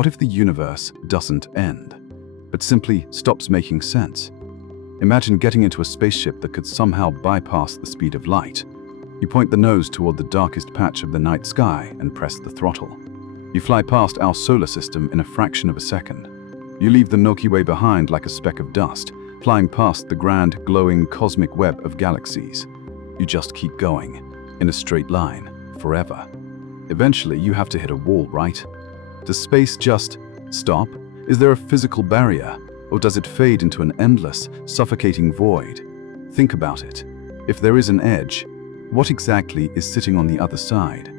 What if the universe doesn't end, but simply stops making sense? Imagine getting into a spaceship that could somehow bypass the speed of light. You point the nose toward the darkest patch of the night sky and press the throttle. You fly past our solar system in a fraction of a second. You leave the Milky Way behind like a speck of dust, flying past the grand, glowing cosmic web of galaxies. You just keep going, in a straight line, forever. Eventually, you have to hit a wall, right? Does space just stop? Is there a physical barrier? Or does it fade into an endless, suffocating void? Think about it. If there is an edge, what exactly is sitting on the other side?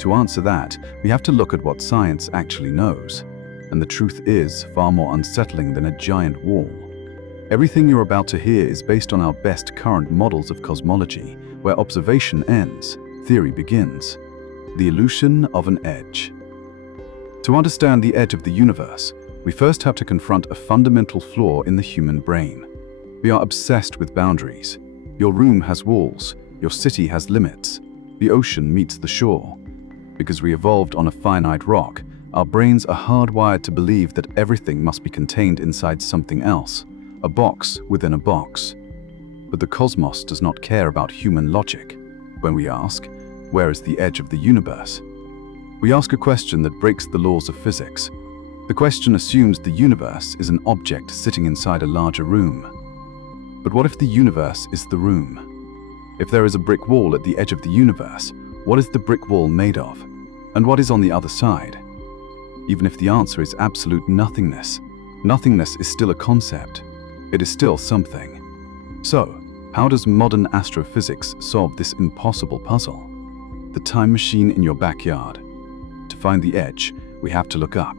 To answer that, we have to look at what science actually knows. And the truth is far more unsettling than a giant wall. Everything you're about to hear is based on our best current models of cosmology, where observation ends, theory begins. The illusion of an edge. To understand the edge of the universe, we first have to confront a fundamental flaw in the human brain. We are obsessed with boundaries. Your room has walls, your city has limits, the ocean meets the shore. Because we evolved on a finite rock, our brains are hardwired to believe that everything must be contained inside something else, a box within a box. But the cosmos does not care about human logic. When we ask, where is the edge of the universe? We ask a question that breaks the laws of physics. The question assumes the universe is an object sitting inside a larger room. But what if the universe is the room? If there is a brick wall at the edge of the universe, what is the brick wall made of? And what is on the other side? Even if the answer is absolute nothingness, nothingness is still a concept. It is still something. So, how does modern astrophysics solve this impossible puzzle? The time machine in your backyard. To find the edge, we have to look up.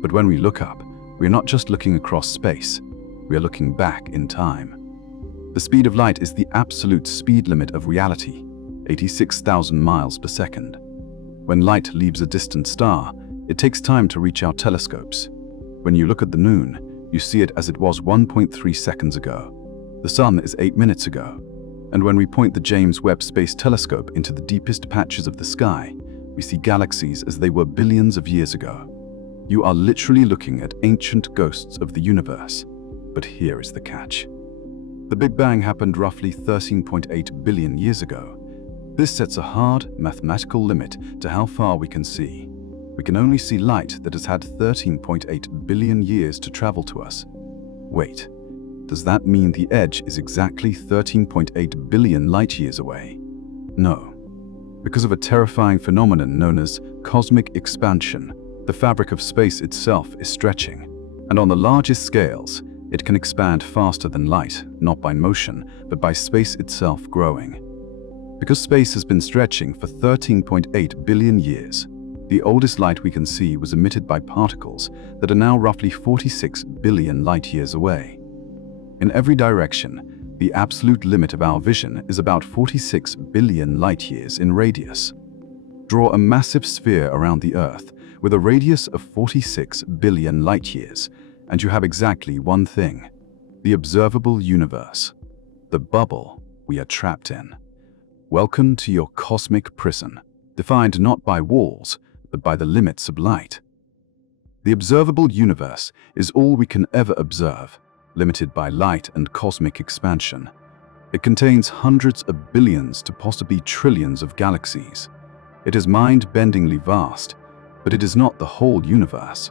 But when we look up, we are not just looking across space, we are looking back in time. The speed of light is the absolute speed limit of reality, 86,000 miles per second. When light leaves a distant star, it takes time to reach our telescopes. When you look at the moon, you see it as it was 1.3 seconds ago. The sun is 8 minutes ago. And when we point the James Webb Space Telescope into the deepest patches of the sky, we see galaxies as they were billions of years ago. You are literally looking at ancient ghosts of the universe. But here is the catch. The Big Bang happened roughly 13.8 billion years ago. This sets a hard, mathematical limit to how far we can see. We can only see light that has had 13.8 billion years to travel to us. Wait, does that mean the edge is exactly 13.8 billion light-years away? No. Because of a terrifying phenomenon known as cosmic expansion, the fabric of space itself is stretching, and on the largest scales, it can expand faster than light, not by motion, but by space itself growing. Because space has been stretching for 13.8 billion years, the oldest light we can see was emitted by particles that are now roughly 46 billion light-years away. In every direction, the absolute limit of our vision is about 46 billion light-years in radius. Draw a massive sphere around the Earth with a radius of 46 billion light-years, and you have exactly one thing: the observable universe, the bubble we are trapped in. Welcome to your cosmic prison, defined not by walls, but by the limits of light. The observable universe is all we can ever observe, limited by light and cosmic expansion. It contains hundreds of billions to possibly trillions of galaxies. It is mind-bendingly vast, but it is not the whole universe.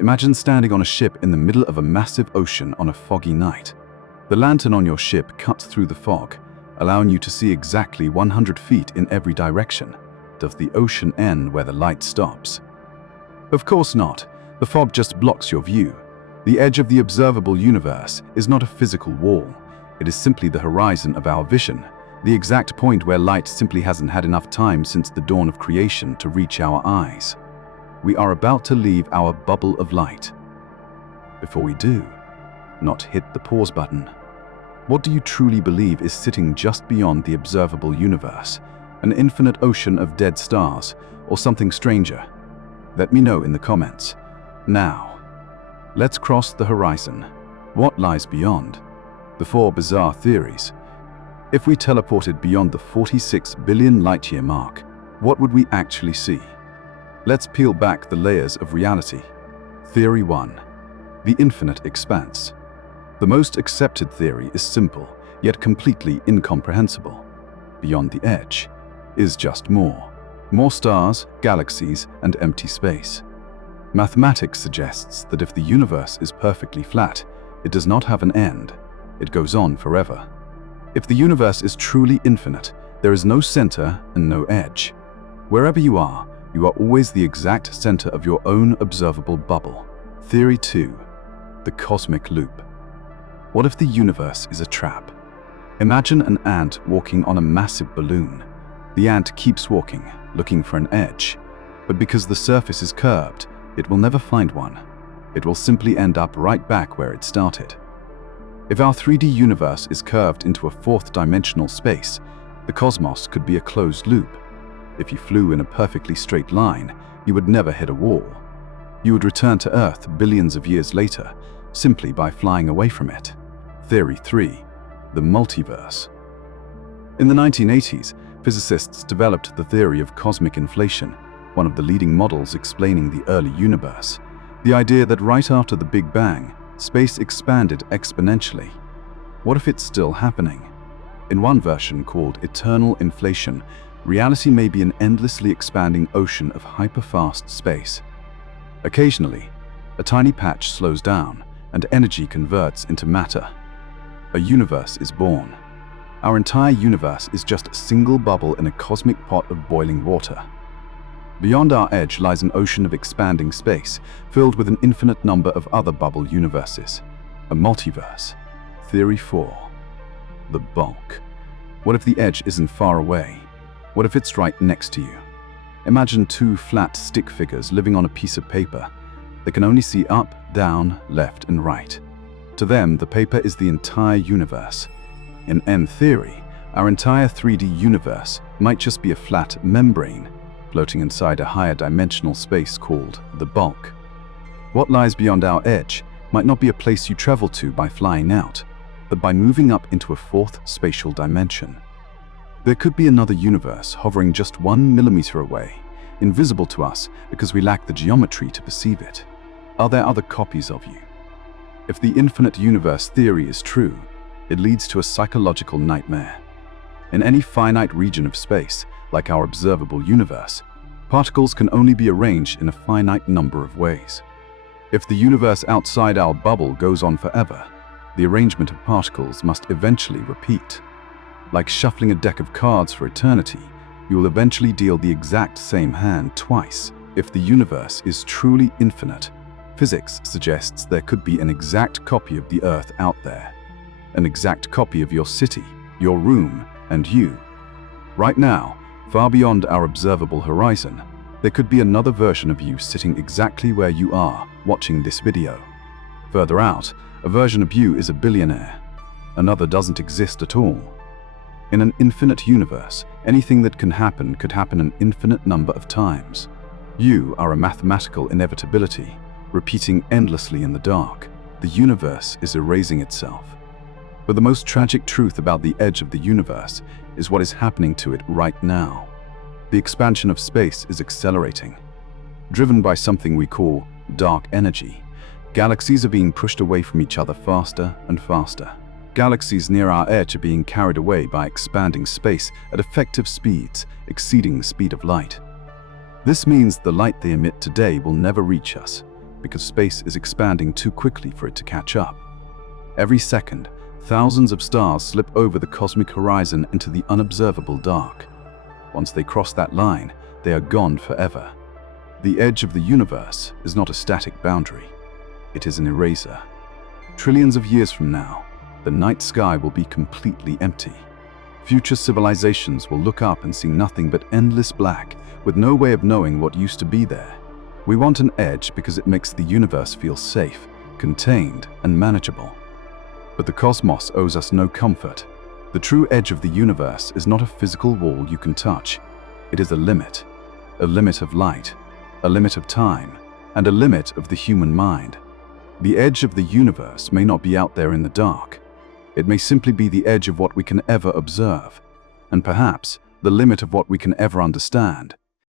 Imagine standing on a ship in the middle of a massive ocean on a foggy night. The lantern on your ship cuts through the fog, allowing you to see exactly 100 feet in every direction. Does the ocean end where the light stops? Of course not. The fog just blocks your view. The edge of the observable universe is not a physical wall. It is simply the horizon of our vision, the exact point where light simply hasn't had enough time since the dawn of creation to reach our eyes. We are about to leave our bubble of light. Before we do, not hit the pause button. What do you truly believe is sitting just beyond the observable universe? An infinite ocean of dead stars, or something stranger? Let me know in the comments. Now, let's cross the horizon. What lies beyond? The 4 bizarre theories. If we teleported beyond the 46 billion light-year mark, what would we actually see? Let's peel back the layers of reality. Theory 1. The infinite expanse. The most accepted theory is simple, yet completely incomprehensible. Beyond the edge is just more. More stars, galaxies, and empty space. Mathematics suggests that if the universe is perfectly flat, it does not have an end. It goes on forever. If the universe is truly infinite, there is no center and no edge. Wherever you are always the exact center of your own observable bubble. Theory 2. The cosmic loop. What if the universe is a trap? Imagine an ant walking on a massive balloon. The ant keeps walking, looking for an edge, but because the surface is curved, it will never find one. It will simply end up right back where it started. If our 3D universe is curved into a fourth-dimensional space, the cosmos could be a closed loop. If you flew in a perfectly straight line, you would never hit a wall. You would return to Earth billions of years later, simply by flying away from it. Theory 3. The multiverse. In the 1980s, physicists developed the theory of cosmic inflation, one of the leading models explaining the early universe. The idea that right after the Big Bang, space expanded exponentially. What if it's still happening? In one version called eternal inflation, reality may be an endlessly expanding ocean of hyperfast space. Occasionally, a tiny patch slows down and energy converts into matter. A universe is born. Our entire universe is just a single bubble in a cosmic pot of boiling water. Beyond our edge lies an ocean of expanding space, filled with an infinite number of other bubble universes. A multiverse. Theory 4. The bulk. What if the edge isn't far away? What if it's right next to you? Imagine two flat stick figures living on a piece of paper. They can only see up, down, left, and right. To them, the paper is the entire universe. In M theory, our entire 3D universe might just be a flat membrane, floating inside a higher dimensional space called the bulk. What lies beyond our edge might not be a place you travel to by flying out, but by moving up into a fourth spatial dimension. There could be another universe hovering just 1 millimeter away, invisible to us because we lack the geometry to perceive it. Are there other copies of you? If the infinite universe theory is true, it leads to a psychological nightmare. In any finite region of space, like our observable universe, particles can only be arranged in a finite number of ways. If the universe outside our bubble goes on forever, the arrangement of particles must eventually repeat. Like shuffling a deck of cards for eternity, you will eventually deal the exact same hand twice. If the universe is truly infinite, physics suggests there could be an exact copy of the Earth out there. An exact copy of your city, your room, and you. Right now, far beyond our observable horizon, there could be another version of you sitting exactly where you are, watching this video. Further out, a version of you is a billionaire. Another doesn't exist at all. In an infinite universe, anything that can happen could happen an infinite number of times. You are a mathematical inevitability, repeating endlessly in the dark. The universe is erasing itself. But the most tragic truth about the edge of the universe is what is happening to it right now. The expansion of space is accelerating. Driven by something we call dark energy, galaxies are being pushed away from each other faster and faster. Galaxies near our edge are being carried away by expanding space at effective speeds exceeding the speed of light. This means the light they emit today will never reach us, because space is expanding too quickly for it to catch up. Every second, thousands of stars slip over the cosmic horizon into the unobservable dark. Once they cross that line, they are gone forever. The edge of the universe is not a static boundary. It is an eraser. Trillions of years from now, the night sky will be completely empty. Future civilizations will look up and see nothing but endless black, with no way of knowing what used to be there. We want an edge because it makes the universe feel safe, contained, and manageable. But the cosmos owes us no comfort. The true edge of the universe is not a physical wall you can touch. It is a limit of light, a limit of time, and a limit of the human mind. The edge of the universe may not be out there in the dark. It may simply be the edge of what we can ever observe, and perhaps the limit of what we can ever understand.